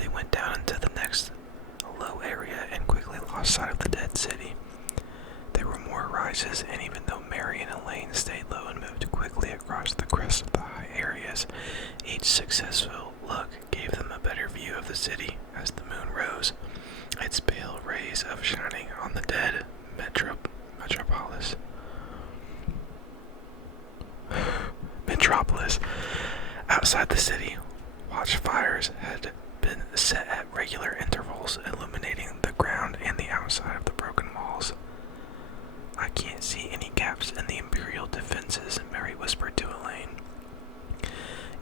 They went down into the next low area and quickly lost sight of the dead city. There were more rises, and even though Mary and Elaine stayed low and moved quickly across the crest of the high areas, each successful look gave them a better view of the city as the moon rose, its pale rays of shining on the dead metropolis. Outside the city, watchfires had been set at regular intervals, illuminating the ground and the outside of the broken walls. I can't see any gaps in the Imperial defenses, Mary whispered to Elaine.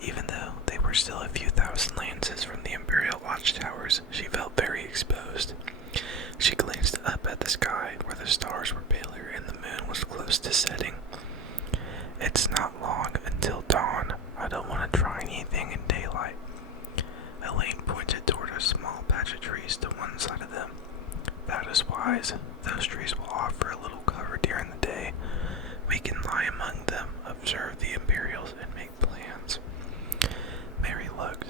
Even though they were still a few thousand lances from the Imperial watchtowers, she felt very exposed. She glanced up at the sky, where the stars were paler and the moon was close to setting. It's not long until dawn. I don't want to try anything in daylight. Elaine pointed toward a small patch of trees to one side of them. That is wise. Those trees will offer a little cover during the day. We can lie among them, observe the Imperials, and make plans. Mary looked.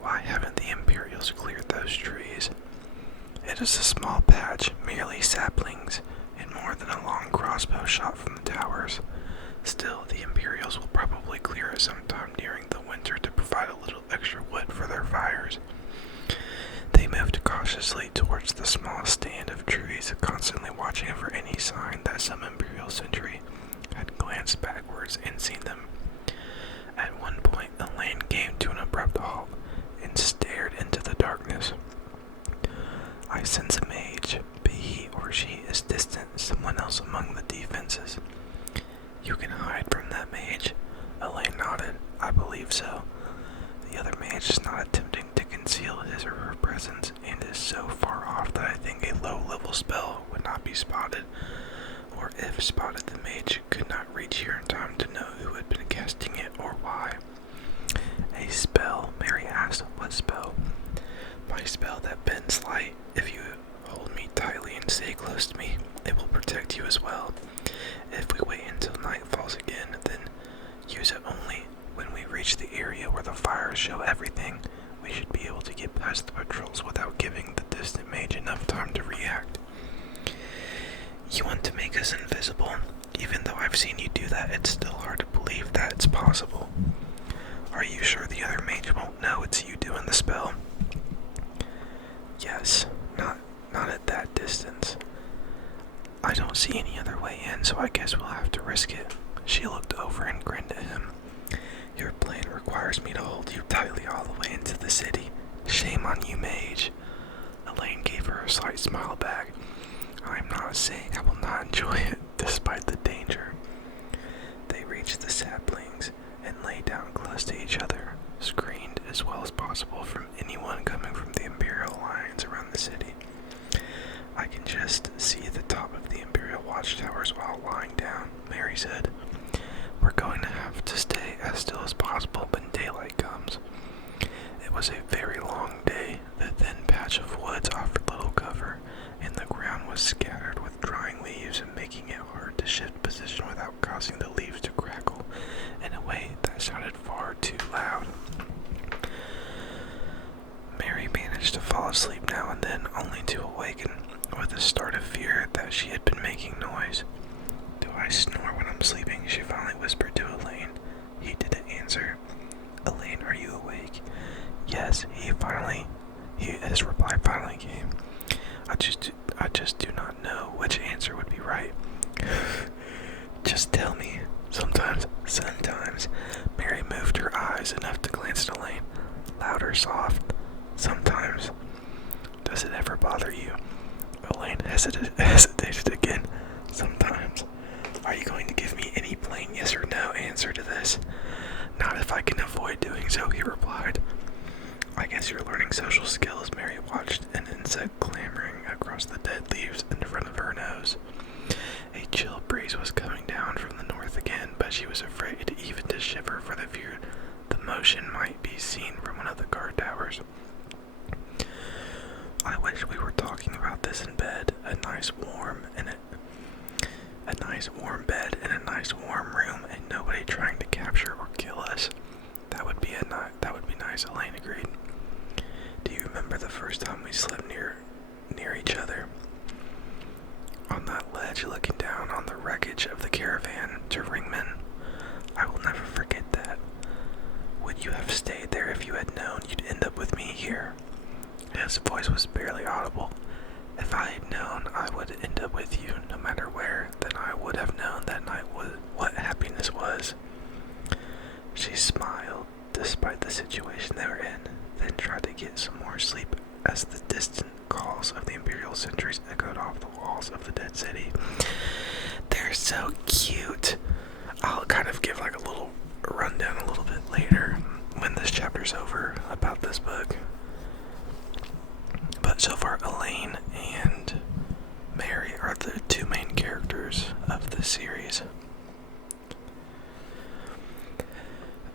Why haven't the Imperials cleared those trees? It is a small patch, merely saplings, and more than a long crossbow shot from the towers. Still, the Imperials will probably clear it sometime during the winter to provide a little extra wood for their fires. They moved cautiously towards the small stand of trees, constantly watching for any sign that some Imperial sentry had glanced backwards and seen them. At one point, Elaine came to an abrupt halt and stared into the darkness. I sense a mage, but he or she is distant, someone else among the defenses. You can hide from that mage? Elaine nodded. I believe so. The other mage is not attempting to conceal his or her presence, and is so far off that I think a low-level spell would not be spotted. Or if spotted, the mage could not reach here in time to know who had been casting it or why. A spell? Mary asked. What spell? My spell that bends light. If you hold me tightly and stay close to me, it will protect you as well. If we wait until night falls again, then use it only when we reach the area where the fires show everything. We should be able to get past the patrols without giving the distant mage enough time to react. You want to make us invisible? Even though I've seen you do that, it's still hard to believe that it's possible. Are you sure the other mage won't know it's you doing the spell? Yes, not at that distance. I don't see any other way in, so I guess we'll have to risk it. She looked over and grinned at him. Your plan requires me to hold you tightly all the way into the city. Shame on you, mage. Elaine gave her a slight smile back. I'm not saying I will not enjoy it, despite the danger. They reached the saplings and lay down close to each other, screened as well as possible from anyone coming from the Imperial lines around the city. I can just see the top of the Imperial watchtowers while lying down, Mary said. We're going to have to stay as still as possible when daylight comes. It was a very long day. The thin patch of woods offered little cover, and the ground was scattered with drying leaves, making it hard to shift position without causing the leaves to crackle in a way that sounded far too loud. Mary managed to fall asleep now and then, only to awaken with a start of fear that she had been making noise. Do I snore when I'm sleeping? She finally whispered to Elaine. He didn't answer. Elaine, are you awake? Yes, his reply finally came. I just do not know which answer would be right. Just tell me. Sometimes. Mary moved her eyes enough to glance at Elaine. Loud or soft? Sometimes. Does it ever bother you? Elaine hesitated again. Sometimes. Are you going to give me any plain yes or no answer to this? Not if I can avoid doing so, he replied. I guess you're learning social skills. Mary watched an insect clambering across the dead leaves in front of her nose. A chill breeze was coming down from the north again, but she was afraid even to shiver for the fear the motion might be seen from one of the guard towers. I wish we were talking about this in bed. A nice warm bed in a nice warm room, and nobody trying to capture or kill us. That would be nice, Elaine agreed. Do you remember the first time we slept near each other. On that ledge looking down on the wreckage of the caravan to Ringman. I will never forget that. Would you have stayed there if you had known you'd end up with me here? His voice was barely audible. If I had known I would end up with you, no matter where, then I would have known that night what happiness was. She smiled, despite the situation they were in, then tried to get some more sleep as the distant calls of the Imperial sentries echoed off the walls of the dead city. They're so cute. I'll kind of give like a little rundown a little bit later when this chapter's over about this book. But so far, Elaine and Mary are the two main characters of the series.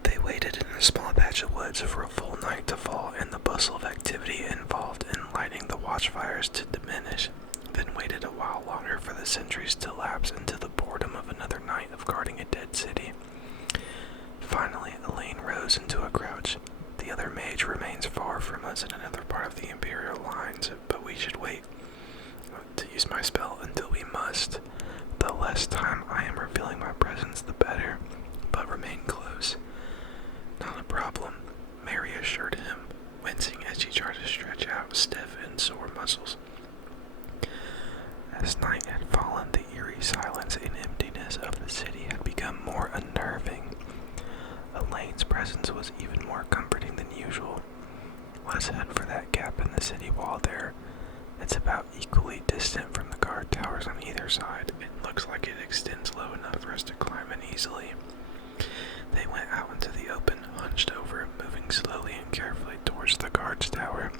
They waited in a small patch of woods for a full night to fall and the bustle of activity involved in lighting the watchfires to diminish, then waited a while longer for the sentries to lapse into the boredom of another night of guarding a dead city. Finally, Elaine rose into a crouch. The other mage remains far from us in another part of the Imperial lines, but we should wait to use my spell until we must. The less time I am revealing my presence, the better, but remain close. Not a problem, Mary assured him, wincing as she tried to stretch out stiff and sore muscles. As night had fallen, the eerie silence and emptiness of the city had become more unnerving. Elaine's presence was even more comforting than usual. Let's head for that gap in the city wall there. It's about equally distant from the guard towers on either side. It looks like it extends low enough for us to climb in easily. They went out into the open, hunched over, moving slowly and carefully towards the guard's tower.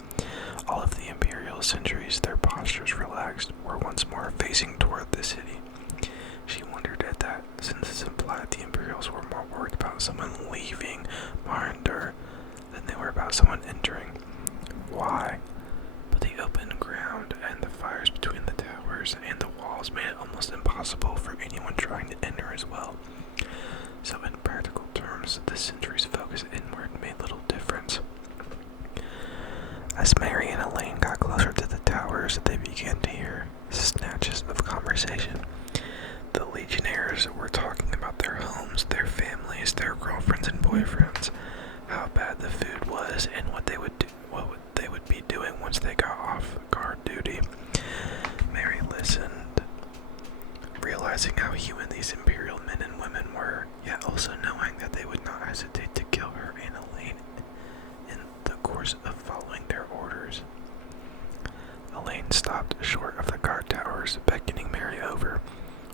All of the Imperial sentries, their postures relaxed, were once more facing toward the city. She wondered at that, since this implied the Imperials were more worried about someone leaving Marendur than they were about someone entering. Why? But the open ground and the fires between the towers and the walls made it almost impossible for anyone trying to enter as well. So in practical terms, the sentry's focus inward made little difference. As Mary and Elaine got closer to the towers, they began to hear snatches of conversation. The Legionnaires were talking about their homes, their families, their girlfriends and boyfriends, how bad the food was, and what they would be doing once they got off guard duty. Mary listened, realizing how human these Imperial men and women were, yet also knowing that they would not hesitate to kill her and Elaine in the course of following their orders. Elaine stopped short of the guard towers, beckoning Mary over.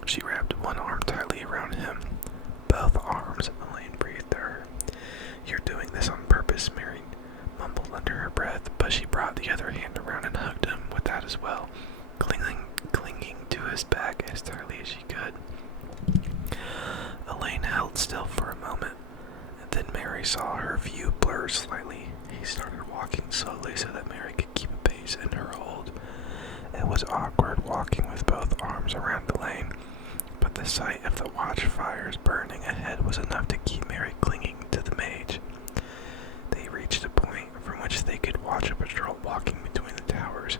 She wrapped one arm tightly around him. Both arms, Elaine breathed to her. You're doing this on purpose, Mary mumbled under her breath, but she brought the other hand around and hugged him with that as well, clinging to his back as tightly as she could. Elaine held still for a moment, and then Mary saw her view blur slightly. He started walking slowly so that Mary could keep a pace in her hold. It was awkward walking with both arms around Elaine, but the sight of the watchfires burning ahead was enough to keep Mary clinging to the mage. They reached a point from which they could watch a patrol walking between the towers.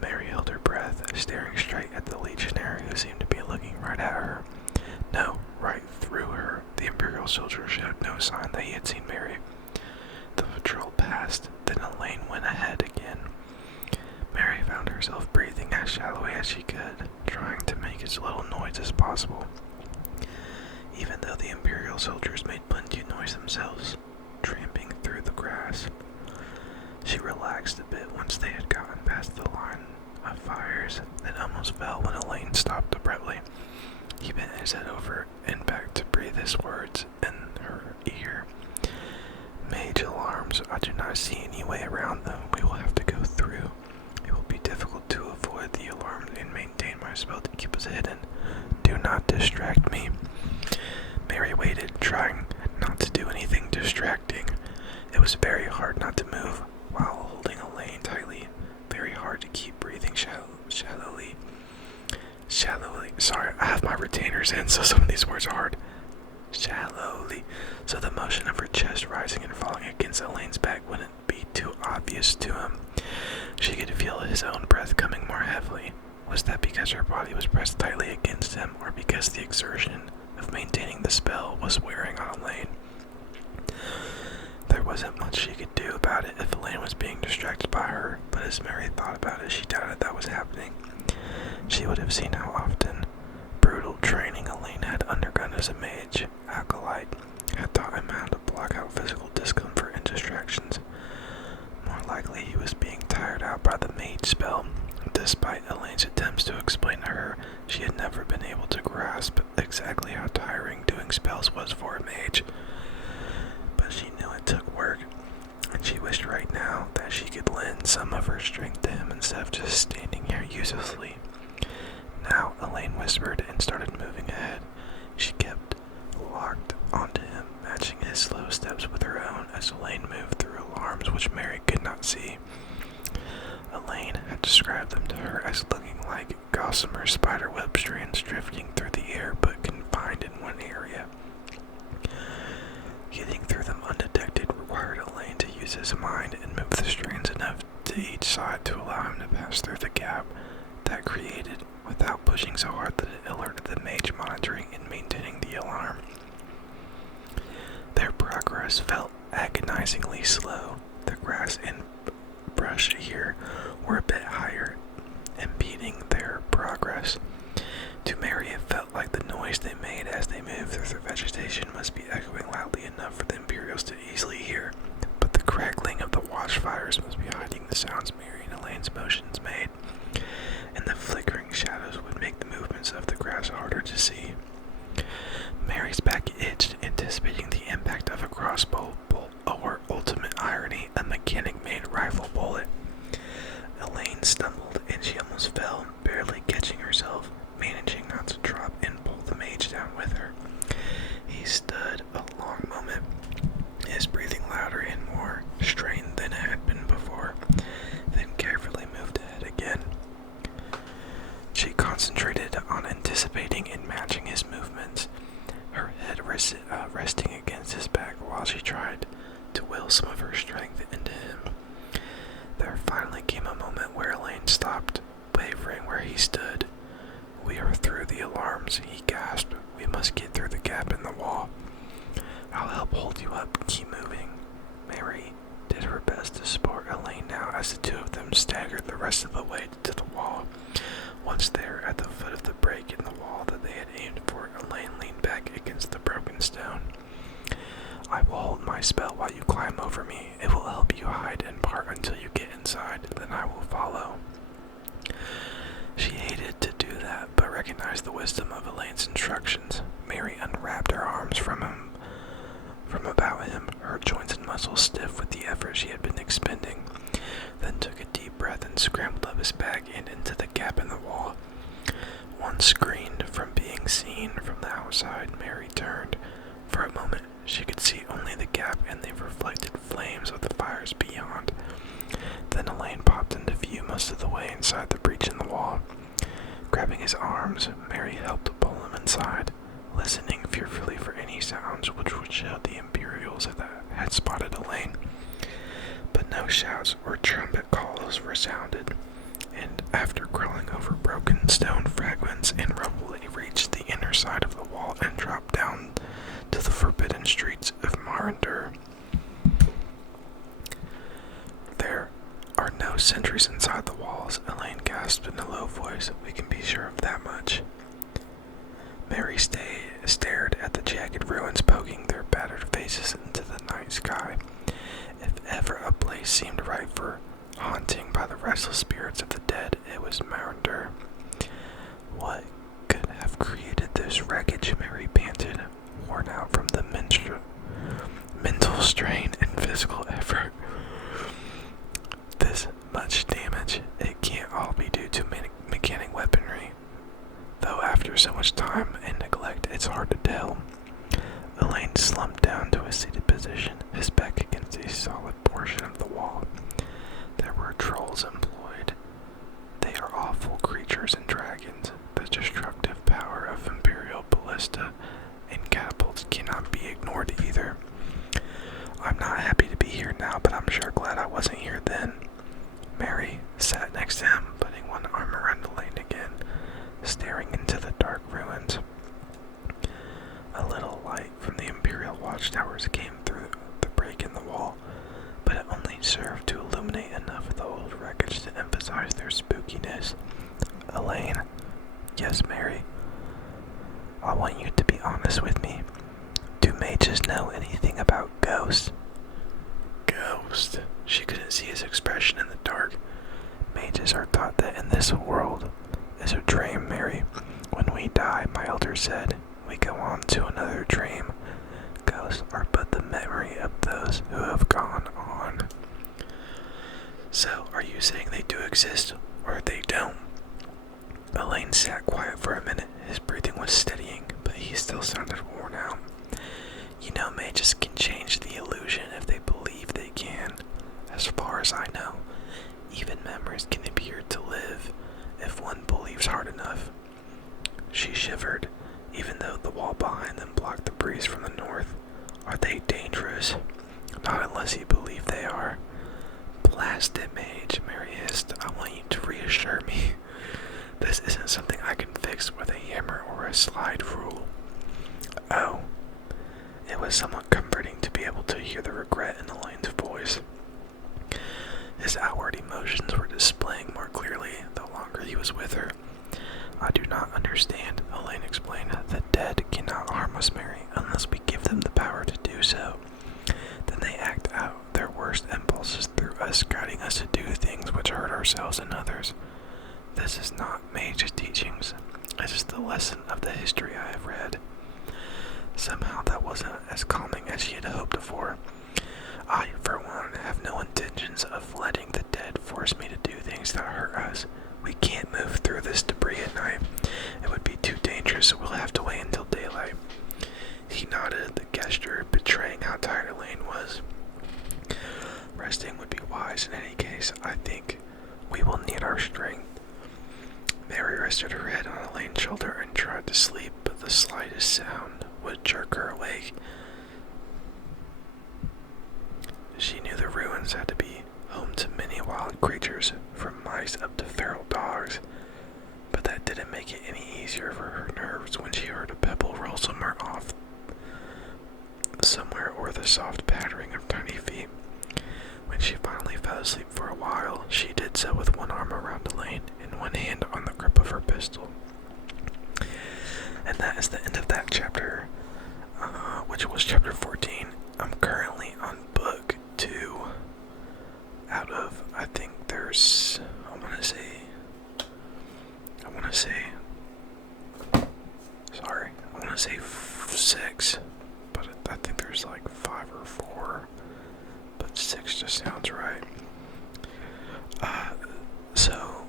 Mary held her breath, staring straight at the Legionnaire who seemed to be looking right at her. No, right through her. The Imperial soldier showed no sign that he had seen Mary. The patrol passed, then Elaine went ahead again. Mary found herself breathing as shallowly as she could, trying to make as little noise as possible. Even though the Imperial soldiers made plenty of noise themselves, tramping through the grass. She relaxed a bit once they had gotten past the line of fires, then almost fell when Elaine stopped abruptly. He bent his head over and back to breathe his words in her ear. Mage alarms, I do not see any way around them. We will have to go through. It will be difficult to avoid the alarm and maintain my spell to keep us hidden. Do not distract me. Mary waited, trying not to do anything distracting. It was very hard not to move while holding Elaine tightly. Very hard to keep breathing shallowly. Sorry, I have my retainers in, so some of these words are hard. Shallowly. So the motion of her chest rising and falling against Elaine's back wouldn't be too obvious oblivious to him. She could feel his own breath coming more heavily. Was that because her body was pressed tightly against him, or because the exertion of maintaining the spell was wearing on Elaine? There wasn't much she could do about it if Elaine was being distracted by her, but as Mary thought about it, she doubted that was happening. She would have seen how often brutal training Elaine had undergone as a mage. Acolyte had taught him how to block out physical discomfort and distractions. More likely, he was being tired out by the mage spell. Despite Elaine's attempts to explain to her, she had never been able to grasp exactly how tiring doing spells was for a mage. But she knew it took work, and she wished right now that she could lend some of her strength to him instead of just standing here uselessly. Now, Elaine whispered and started moving ahead. She kept locked onto him, matching his slow steps with her own as Elaine moved through alarms which Mary could not see. Elaine had described them to her as looking like gossamer spiderweb strands drifting through the air but confined in one area. Getting through them undetected required Elaine to use his mind and move the strands enough to each side to allow him to pass through the gap that created without pushing so hard that it alerted the mage monitoring and maintaining the alarm. Their progress felt agonizingly slow. The grass and brush here were a bit higher, impeding their progress. To Mary, it felt like the noise they made as they moved through the vegetation must be echoing loudly enough for the Imperials to easily hear, but the crackling of the watchfires must be hiding the sounds Mary and Elaine's motions made, and the flickering shadows would make the movements of the grass harder to see. Mary's back itched, anticipating the impact of a crossbow bolt, or ultimate irony, a mechanic-made rifle bullet. Elaine stumbled and she almost fell, barely catching herself, managing not to drop and pull the mage down with her. He stood a long moment, his breathing louder and more strained than it had been before, then carefully moved ahead again. She concentrated on anticipating and matching his movements, her head resting against his back while she tried to will some of her strength into him. There finally came a moment where Elaine stopped, wavering where he stood. "We are through the alarms," he gasped. "We must get through the gap in the wall." "I'll help hold you up. Keep moving." Mary did her best to support Elaine now as the two of them staggered the rest of the way to the wall. Once there, at the foot of the break in the wall that they had aimed for, Elaine leaned back against the broken stone. "I will hold my spell while you climb over me. It will help you hide in part until you get inside, then I will follow." She hated to do that, but recognized the wisdom of Elaine's instructions. Mary unwrapped her arms from about him, her joints and muscles stiff with the effort she had been expending, then took a deep breath and scrambled up his back and into the gap in the wall. Once screened from being seen from the outside, Mary turned. For a moment, she could see only the gap and the reflected flames of the fires beyond. Then Elaine popped into view most of the way inside the breach in the wall. Grabbing his arms, Mary helped pull him inside, listening fearfully for any sounds which would show the Imperials that had spotted Elaine. But no shouts or trumpet calls resounded, and after crawling over broken stone fragments and rubble, they reached the inner side of the wall and dropped down to the forbidden streets of Marandur. "There are no sentries inside the walls," Elaine gasped in a low voice. "We can be sure of that much." Mary stared at the jagged ruins poking their battered faces into the night sky. If ever a place seemed ripe for haunting by the restless spirits of the dead, it was Marandur. What could have created this wreckage? Mary panted, worn out from the mental strain and physical effort. This much damage, it can't all be due to mechanic weaponry. Though after so much time and neglect, it's hard to tell. Elaine slumped down to a seated position, his back against a solid portion of the wall. There were trolls employed. They are awful creatures and dragons. The destructive power of Imperial ballista and catapults cannot be ignored either. I'm not happy to be here now, but I'm sure glad I wasn't here then. serve to illuminate enough of the old wreckage to emphasize their spookiness. Elaine. Yes, Mary. I want you to be honest with me. Do mages know anything about ghosts? Ghost. She couldn't see his expression in the dark. Mages are taught that in this world is a dream, Mary. When we die, my elder said, we go on to another dream. Ghosts are but the memory of those who have gone on. So, are you saying they do exist, or they don't? Elaine sat quiet for a minute. His breathing was steadying, but he still sounded worn out. You know, mages can change the illusion if they believe they can. As far as I know, even memories can appear to live if one believes hard enough. She shivered, even though the wall behind them blocked the breeze from the north. Are they dangerous? Not unless you believe they are. Blast it, mage, Mary hissed. I want you to reassure me. This isn't something I can fix with a hammer or a slide rule. Oh. It was somewhat comforting to be able to hear the regret in Elaine's voice. His outward emotions were displaying more clearly the longer he was with her. I do not understand, Elaine explained. The dead cannot harm us, Mary, unless we give them the power to do so. Then they act out their worst impulses through us, guiding us to do things which hurt ourselves and others. This is not mage teachings. This is the lesson of the history I have read. Somehow that wasn't as calming as she had hoped for. I, for one, have no intentions of letting the dead force me to do things that hurt us. We can't move through this debris at night. It would be too dangerous, so we'll have to wait until daylight. He nodded, the gesture betraying how tired Elaine was. Resting would be wise in any case. I think we will need our strength. Mary rested her head on Elaine's shoulder and tried to sleep, but the slightest sound would jerk her awake. She knew the ruins had to be home to many wild creatures, from mice up to feral dogs, but that didn't make it any easier for her nerves when she heard a pebble roll somewhere or the soft pattering of tiny feet. When she finally fell asleep for a while, she did so with one arm around Elaine and one hand on the grip of her pistol. And that is the end of that chapter, which was chapter 14. I'm currently on book 2 out of, I think there's, I want to say, say 6, but I think there's like 5 or 4, but 6 just sounds right. So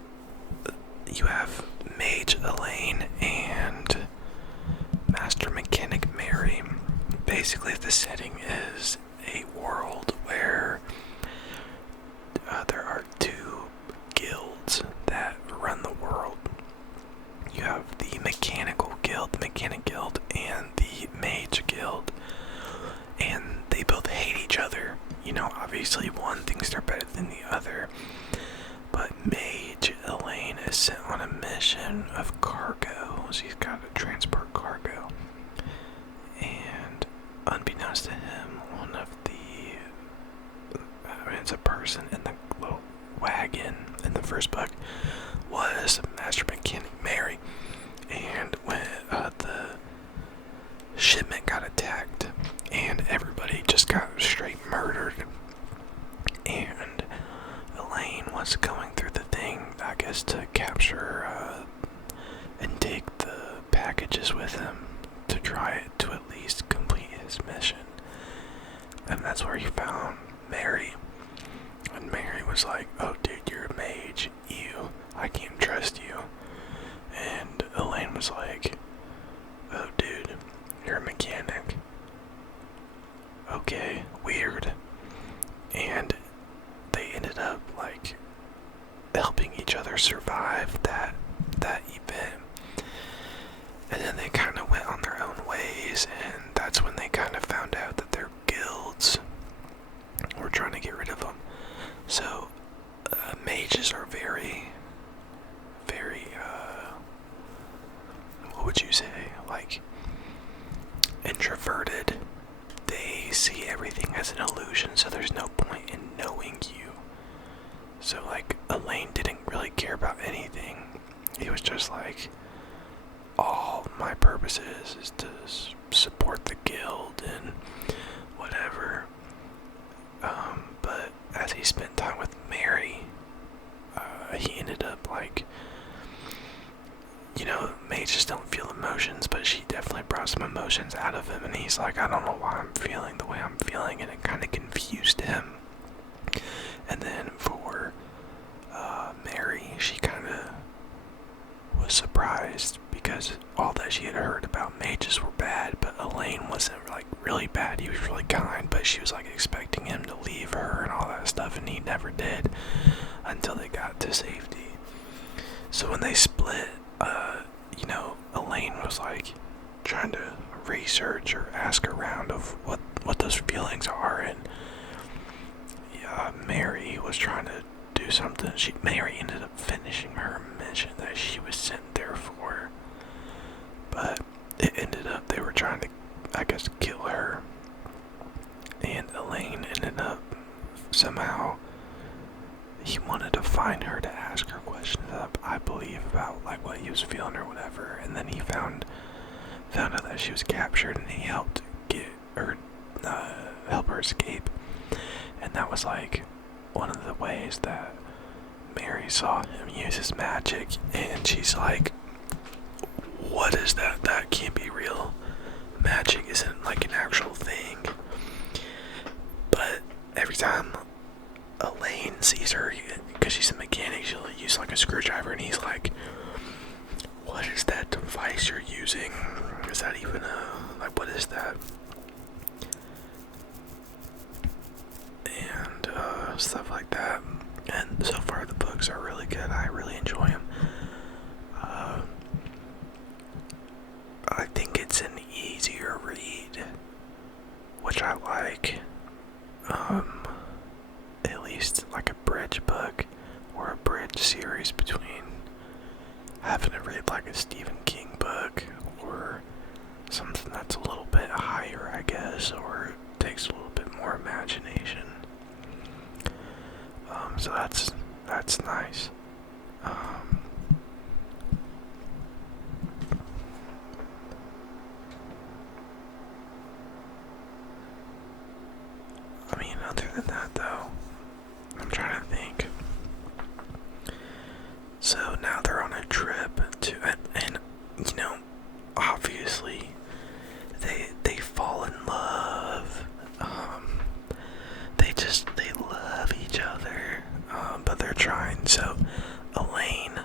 you have Mage Elaine and Master Mechanic Mary. Basically, the setting is a world where there are 2 guilds that run the world. You have the Mechanic Guild, and the Mage Guild, and they both hate each other. You know, obviously one thinks they're better than the other, but Mage Elaine is sent on a mission of cargo. She's got to transport cargo, and unbeknownst to him, one of it's a person in the little wagon in the first book was Master Mechanic Mary. And when the shipment got attacked and everybody just got straight murdered, and Elaine was going through the thing, I guess, to capture and take the packages with him to try to at least complete his mission. And that's where he found Mary. And Mary was like, "Oh dude, you're a mage. I can't trust you." And Elaine was like, "Oh dude, you're a mechanic. Okay, weird." And they ended up like helping each other survive that event. And then they kind of went on their own ways, and that's when they kind of found out that their guilds were trying to get rid of them. So mages are very, very, what would was like, all my purpose is to support the guild and whatever. But as he spent time with Mary, he ended up like, mages don't feel emotions, but she definitely brought some emotions out of him, and he's like, I don't know why I'm feeling the way I'm feeling, and it kind of confused him. And then for Mary, she kind of was surprised because all that she had heard about mages were bad, but Elaine wasn't like really bad. He was really kind, but she was like expecting him to leave her and all that stuff, and he never did until they got to safety. So when they split, Elaine was like trying to research or ask around of what those feelings are, and Mary was trying to do something. Mary ended up finishing her mission that she was sent there for, but it ended up they were trying to, I guess, kill her, and Elaine ended up somehow, he wanted to find her to ask her questions, I believe, about like what he was feeling or whatever, and then he found out that she was captured, and he helped help her escape. And that was like one of the ways that Mary saw him use his magic, and she's like, what is that? That can't be real. Magic isn't like an actual thing. But every time Elaine sees her, because she's a mechanic, she'll use like a screwdriver, and he's like, what is that device you're using? Is that even like, what is that? And stuff like that. And so far the books are really good. I really enjoy them. I think it's an easier read, which I like. At least like a bridge book or a bridge series between having to read like a Stephen King book or something that's a little bit higher, I guess, or takes a little bit more imagination. So that's nice. I mean, other than that, though, I'm trying to think. So now they're on a trip to, and obviously, they fall in love. They love each other. But they're trying. So Elaine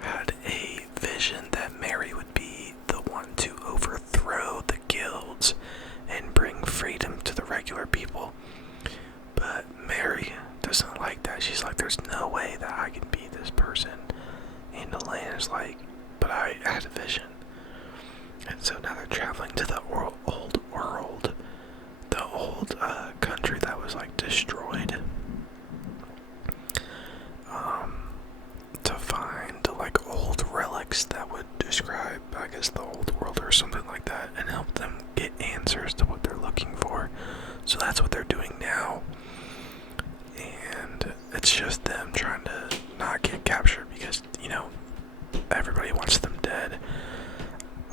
had a vision that Mary would be the one to overthrow the guilds and bring freedom to the regular people. But Mary doesn't like that. She's like, there's no way that I can be this person. And Elaine is like, but I had a vision. And so now they're traveling to the old world, the old country that was like destroyed, to find like old relics that would describe, I guess, the old world or something like that, and help them get answers to what they're looking for. So that's what they're doing now. And it's just them trying to not get captured because, everybody wants them dead.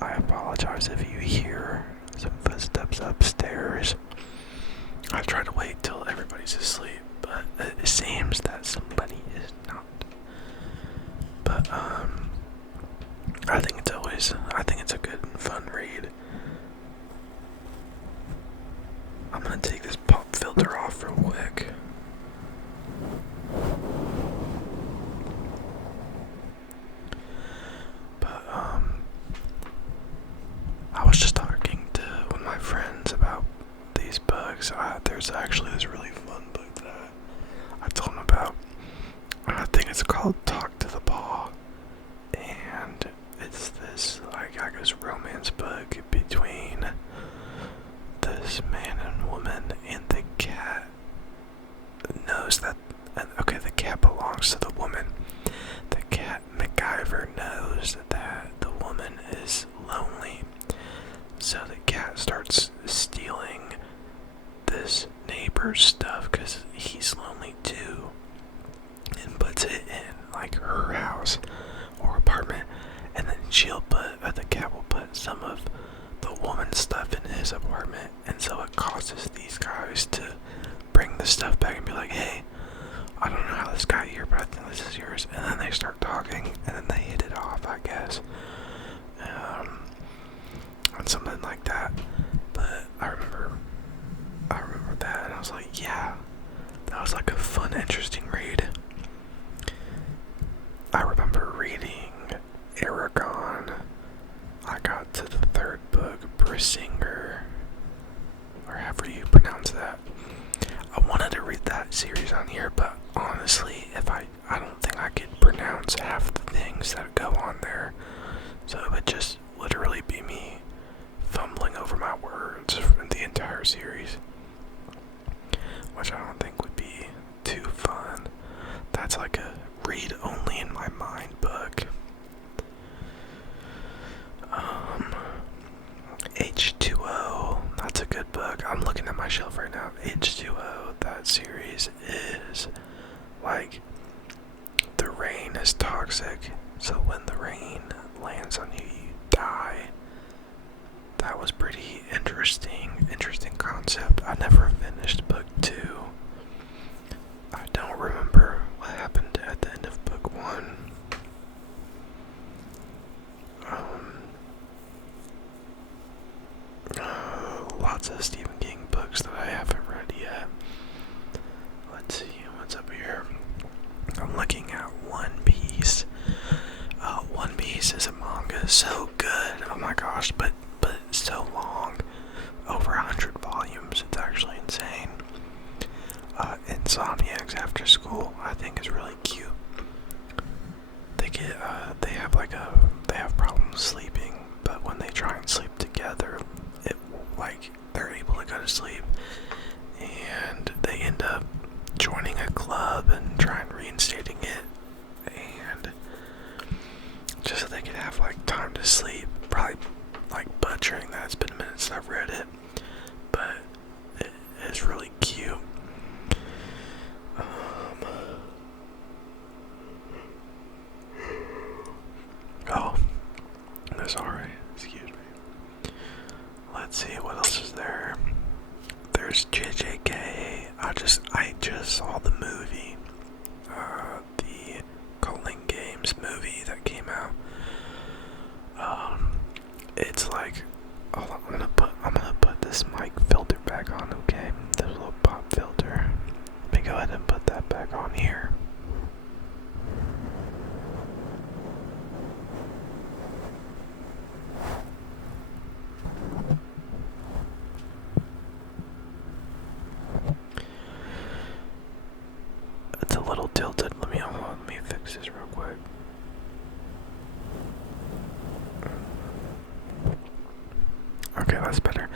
I apologize if you hear some footsteps upstairs. I try to wait till everybody's asleep, but it seems that somebody is not. But, I think it's a good and fun read. I'm gonna take this pop filter off real quick. But, I was just talking to one of my friends about these books. There's actually this really fun book that I told him about. I think it's called Talk to the Paw. And it's this, like, I guess, romance book between this man and woman, and the cat knows that, okay, the cat belongs to the woman. The cat, MacGyver, knows that the woman is lonely. So the cat starts stealing this neighbor's stuff because he's lonely too, and puts it in like her house or apartment. the cat will put some of the woman's stuff in his apartment, and so it causes these guys to bring the stuff back and be like, hey, I don't know how this got here, but I think this is yours. And then they start talking, and then they hit it off, I guess. And something like that. But I remember that, and I was like, yeah, that was like a fun, interesting read. I remember reading Aragon. I got to the third book, Brissinger, or however you pronounce that. I wanted to read that series on here, but honestly, I don't think I could pronounce half the things that go on there. So it would just literally be me fumbling over my words in the entire series, which I don't think would be too fun. That's like a read only in my mind book. H2O, that's a good book. I'm looking at my shelf right now. H2O, that series is like, the rain is toxic, so when the rain lands on you, you die. That was pretty interesting concept. I never finished book 2. I don't remember what happened at the end of book 1. Lots of Stephen King books that I haven't read yet. Let's see what's up here. I'm looking at One Piece. One Piece is a manga, so good. Oh my gosh, but so long. Over 100 volumes. It's actually insane. Insomniacs After School, I think, is really cute. They have problems sleeping, but when they try and sleep together, they're able to go to sleep, and they end up joining a club and trying reinstating it, and just so they can have time to sleep. Probably butchering that. It's been a minute since I've read it, but it's really cute. Oh, sorry, excuse me. Let's see, what else is there? There's JJK. I just saw the movie, the Calling Games movie that came out. It's like, hold on, I'm gonna put this mic filter back on, okay? This little pop filter. Let me go ahead and put that back on here. It's a little tilted. Let me fix this real quick. Okay, that's better.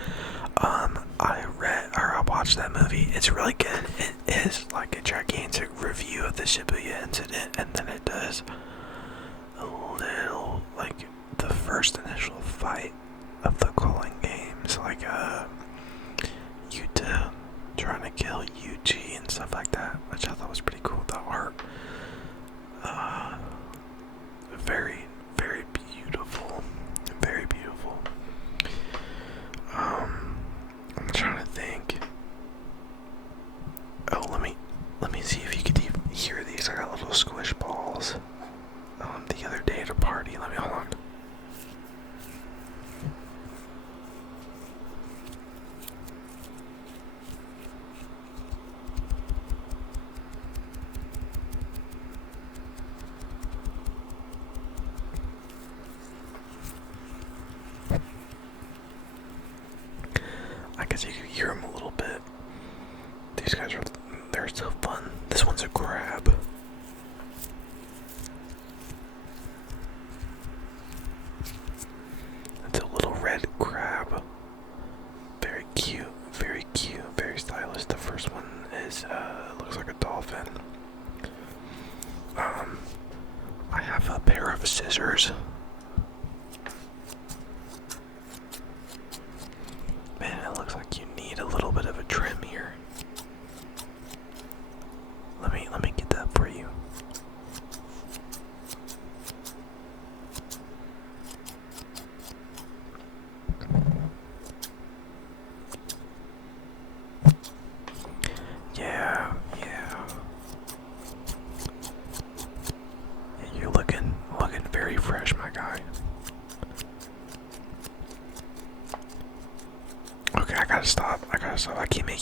I watched that movie. It's really good. It is like a gigantic review of the Shibuya incident, and then it does a little, the first initial fight of the Calling Games, Yuta trying to kill Yuji and stuff like that, which I thought was pretty cool. The art, very, very beautiful, very beautiful. I'm trying to think. Oh, let me see if you could even hear these. I got little squish balls. The other day at a party. Hold on. I guess you could hear them a little bit. These guys they're so fun. This one's a crab. It's a little red crab. Very cute, very stylish. The first one is, looks like a dolphin. I have a pair of scissors. Man, it looks like you need a little bit of a trim here. Let me get that for you.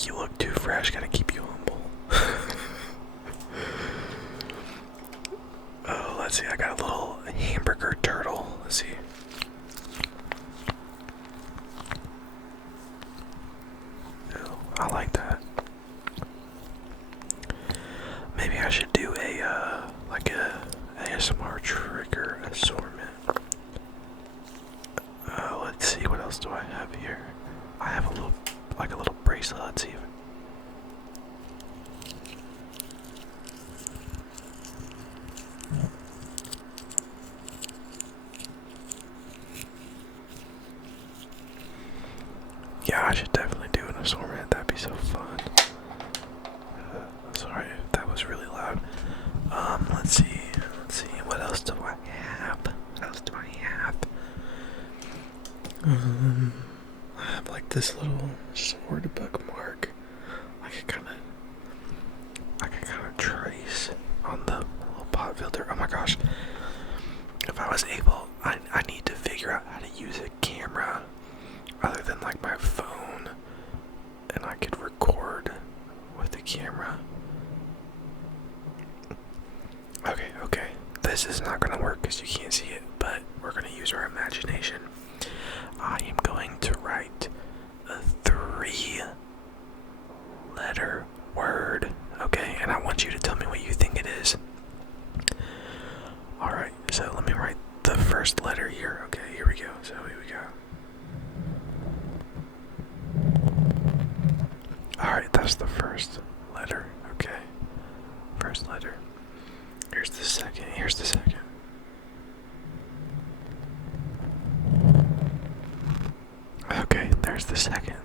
make you look too fresh, gotta keep you humble. Oh, let's see, I got a little hamburger turtle. Let's see. Oh, I like that. Maybe I should do like a ASMR trigger assortment. Let's see, what else do I have here? I have a little, like a little bracelet. Let's see. Yeah, I should definitely do an assortment. That'd be so fun. Sorry, that was really loud. Let's see. What else do I have? I have like this little sword bookmark. I can kind of trace on the little pot filter. Oh my gosh! If I was able, I need to figure out how to use a camera other than like my phone, and I could record with the camera. Okay. This is not gonna work because you can't see it, but we're gonna use our imagination. I am going to write a 3-letter word, okay? And I want you to tell me what you think it is. Alright, so let me write the first letter here, okay? Here we go. So here we go. Alright, that's the first letter, okay? First letter. Here's the second. Okay, there's the second.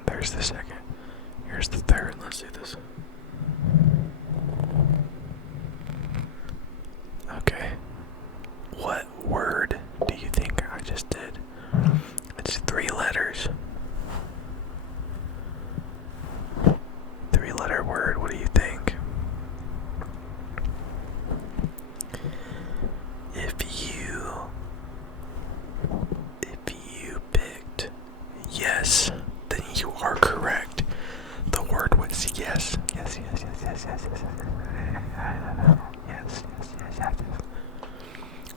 Here's the third. Let's do this. Okay. What word do you think I just did? It's 3 letters. 3-letter word. What do you think? If you picked yes, then you are correct. The word was yes. Yes.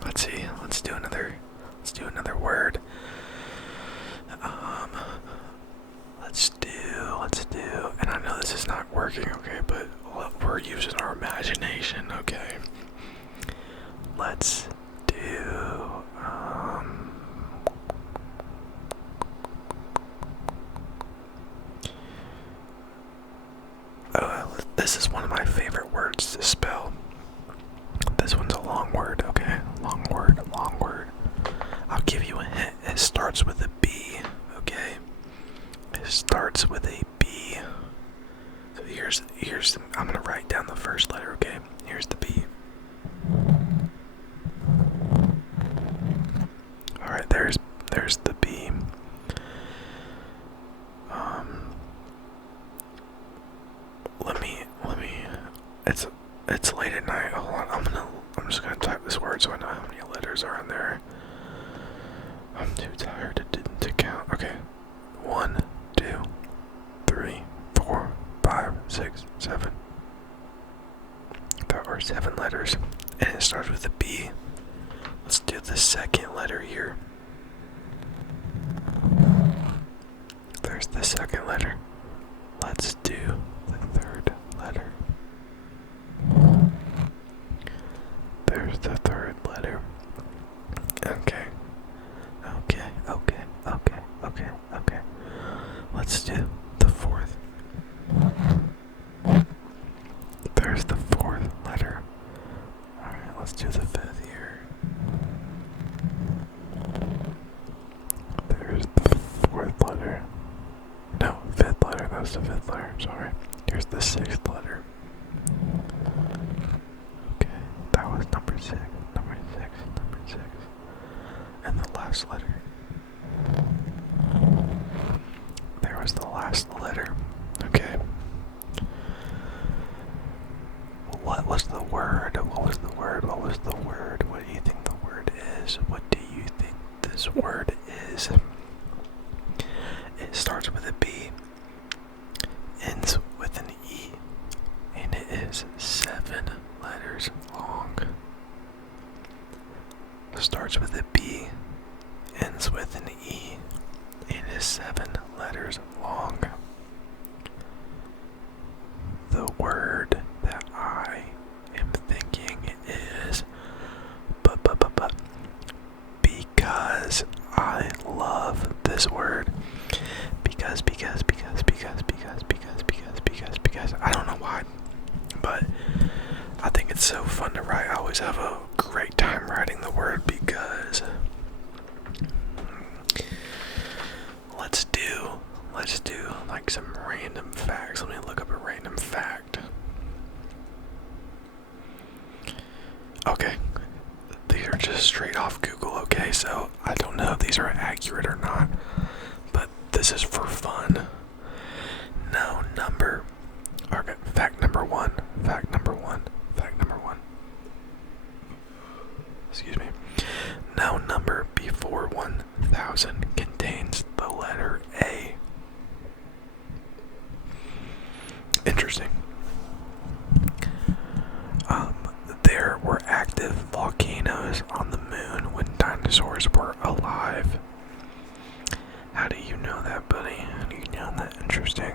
Let's see. Let's do another word. Let's do. And I know this is not working, okay, but we're using our imagination, okay. Let's do. This is one of my favorite words to spell. This one's a long word, okay? Long word. I'll give you a hint. It starts with a B, okay? It starts with a B. So here's I'm gonna write down the first letter, okay? Here's the B. Alright, there's the B. Let me it's late at night. Hold on, I'm just gonna type this word so I know how many letters are in there. I'm too tired to count. Okay. 1, 2, 3, 4, 5, 6, 7. There are 7 letters. And it starts with a B. Let's do the second letter here. There's the second letter. Let's do the third letter. There's the third letter. Okay. Let's do the fourth. There's the fourth letter. Alright, let's do the fifth here. There's the fourth letter. No, fifth letter. That was the fifth letter. Sorry. letters long. Starts with a B, ends with an E. It is 7 letters long. The word that I am thinking is because I love this word. Because I don't know why, but I think it's so fun to write. I always have a great time writing the word because. Let's do like some random facts. Let me look up a random fact. Okay, these are just straight off Google, okay? So I don't know if these are accurate or not, but this is for fun. No number. Okay, fact number one. Excuse me. No number before 1,000 contains the letter A. Interesting. There were active volcanoes on the moon when dinosaurs were alive. How do you know that, buddy? How do you know that? Interesting.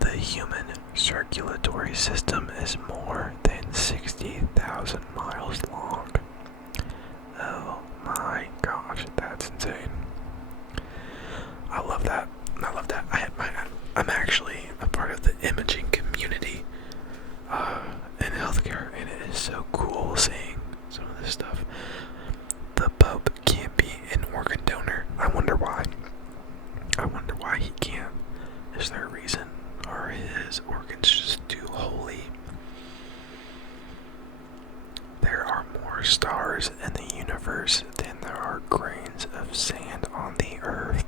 The human circulatory system is more than 60,000 miles long. Oh my gosh, that's insane. I love that. I'm actually a part of the imaging community in healthcare, and it is so cool seeing some of this stuff. The Pope can't be an organ donor. I wonder why he can't. Is there a reason? Are his organs just too holy? There are more stars in the universe than there are grains of sand on the earth.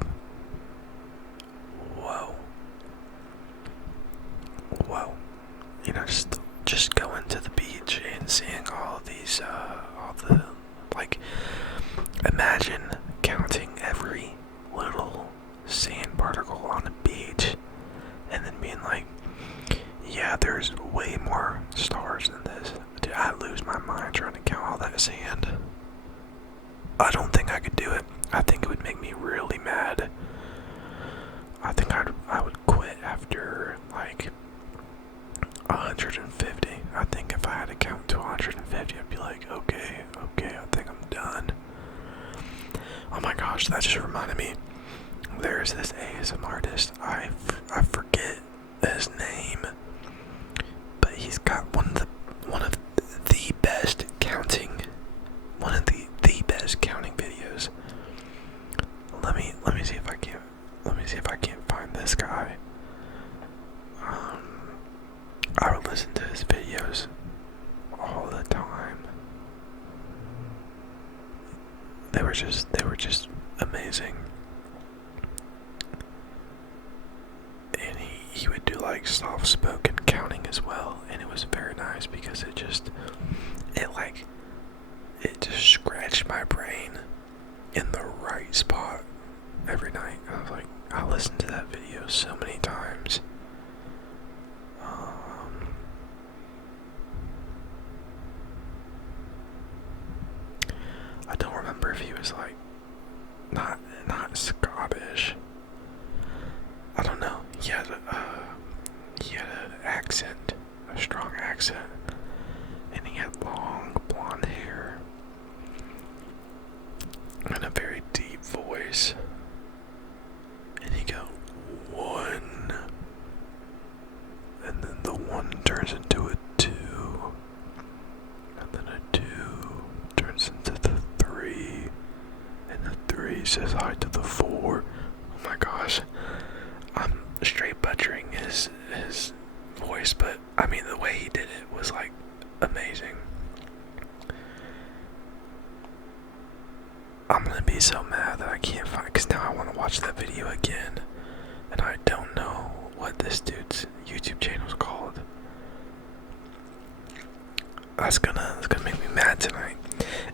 Whoa. You know, just going to the beach and seeing all these, imagine counting every little sand particle on the beach and then being like, yeah, there's way more stars than this. Dude, I'd lose my mind trying to count all that sand. I don't think I could do it. I think it would make me really mad. I think I would quit after like 150. I think if I had to count to 150, I'd be like, okay, I think I'm done. Oh my gosh, that just reminded me. There's this ASM artist. I forget his name, but he's got one of the best counting videos. Let me see if I can't find this guy. I would listen to his videos all the time. They were just amazing. And he would do like soft spoken counting as well, and it was very nice because it just scratched my brain in the right spot every night. I was like, I listened to that video so many times. I don't remember if he was like not Scottish. I don't know. He had an accent, a strong accent, and he had long blonde hair and a very deep voice. And he'd go 1, and then the 1 turns into a 2, and then a 2 turns into the 3, and the 3 says hi to the 4. Oh my gosh, I'm straight butchering his voice, but I mean the way he did it was like amazing. I'm gonna be so mad that I can't find, because now I want to watch that video again, and I don't know what this dude's YouTube channel is called. That's gonna make me mad tonight.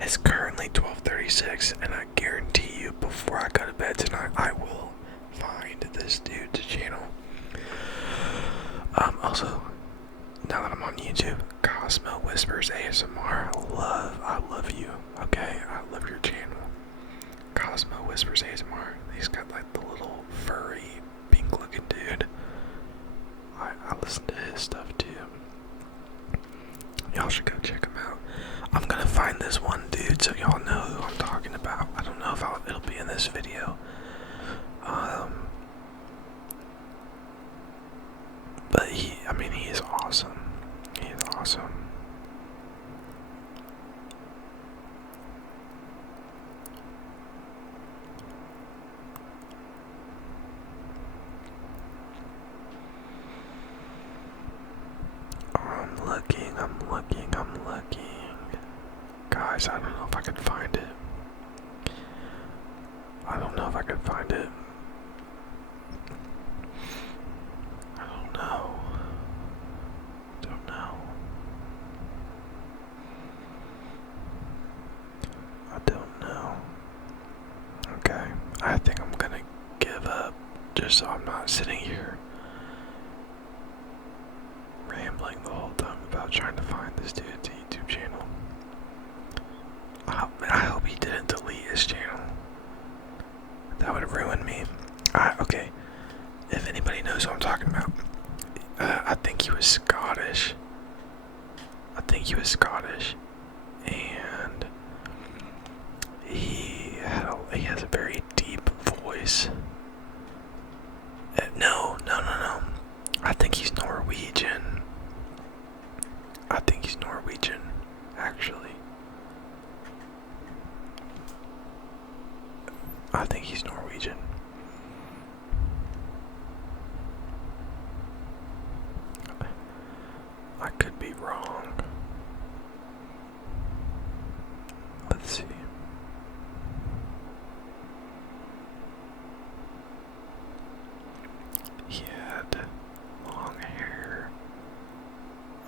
It's currently 12:36, and I guarantee you, before I go to bed tonight, I will find this dude's channel. Also, Whispers ASMR. I love you. Okay, I love your channel. Cosmo Whispers ASMR. He's got like the little furry, pink-looking dude. I listen to his stuff too. Y'all should go check him out. I'm gonna find this one dude so y'all know who I'm talking about. I don't know if it'll be in this video. But he is awesome. He is awesome. I'm looking. Guys, I don't know if I can find it. I don't know. Okay, I think I'm gonna give up just so I'm not sitting here rambling the whole time about trying to find this dude's YouTube channel. I hope he didn't delete his channel. That would have ruined me. Okay, if anybody knows what I'm talking about, I think he was Scottish. And he has a very deep voice. No. I think he's Norwegian. Actually. I think he's Norwegian. I could be wrong. Let's see. He had long hair.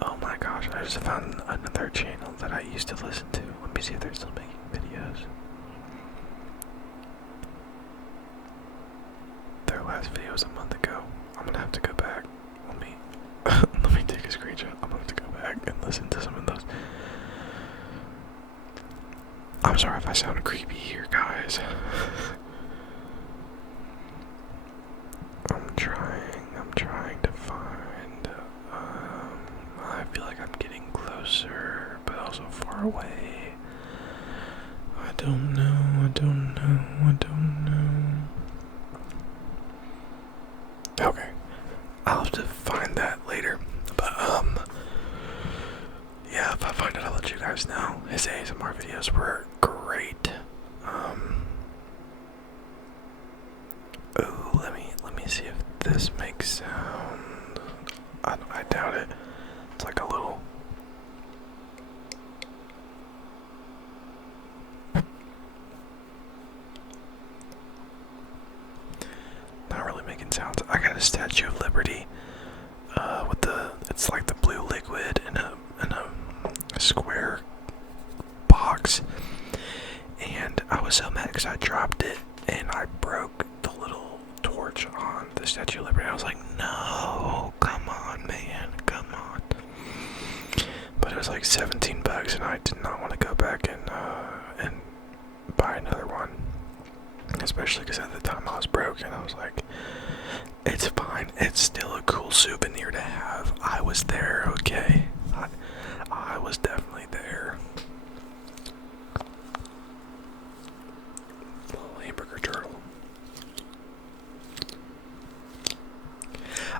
Oh my gosh, I just found another channel that I used to listen to. Let me see if they're still making videos. Their last video was a month ago. I'm gonna have to go back. Let me take a screenshot. I'm gonna have to go back and listen to some of those. I'm sorry if I sound creepy here, guys. I'm trying to find, I feel like I'm getting closer, but also far away. I don't know. Okay, I'll have to find that later, but, yeah, if I find it, I'll let you guys know. His ASMR videos were great. Ooh, let me see if this makes sound. I doubt it. It's like a little. Not really making sounds. I got a Statue of Liberty. It's like the blue liquid in a square box, and I was so mad because I dropped it and I broke the little torch on the Statue of Liberty. I was like, no, come on, man, come on. But it was like $17, and I did not want to go back and buy another one, especially because at the time I was broke, and I was like, it's fine. It's still a cool souvenir to have. I was there, okay? I was definitely there. Little hamburger turtle.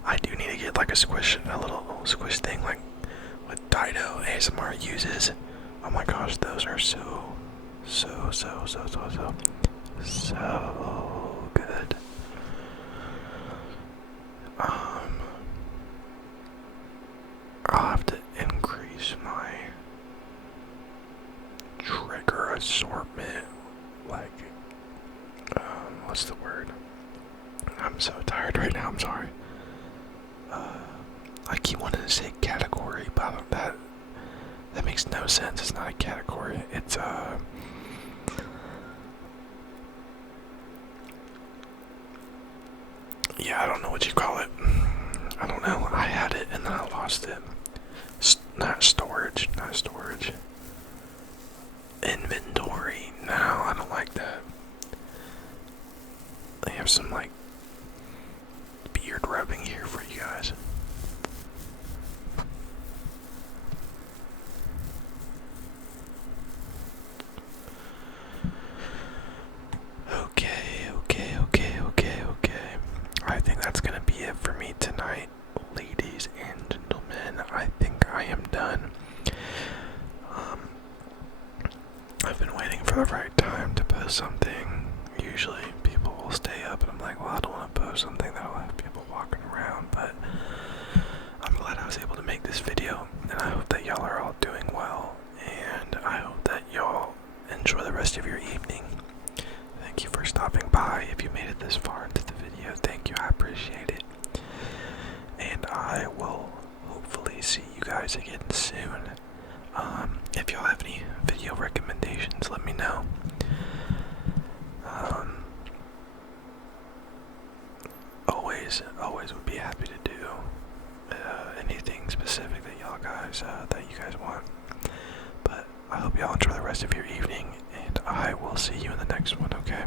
I do need to get like a little squish thing like what Dido ASMR uses. Oh my gosh, those are so good. I'll have to increase my trigger assortment. Like, what's the word? I'm so tired right now, I'm sorry. I keep wanting to say category, but that makes no sense. It's not a category. It's yeah, I don't know what you call it. I don't know. I had it and then I lost it. Not storage. of storage. Inventory. No, I don't like that. I have some like beard rubbing here for you guys. Okay. I think that's gonna be it for me tonight, ladies and gentlemen. I think I am done. I've been waiting for the right time to post something. Usually people will stay up and I'm like, well, I don't want to post something that'll have people walking around, but I'm glad I was able to make this video, and I hope that y'all are all doing well, and I hope that y'all enjoy the rest of your evening. Thank you for stopping by. If you made it this far into the video, thank you, I appreciate it. And I will hopefully see you guys again soon. If y'all have any video recommendations, let me know. Always would be happy to do anything specific that you guys want. But I hope y'all enjoy the rest of your evening, and I will see you in the next one, okay?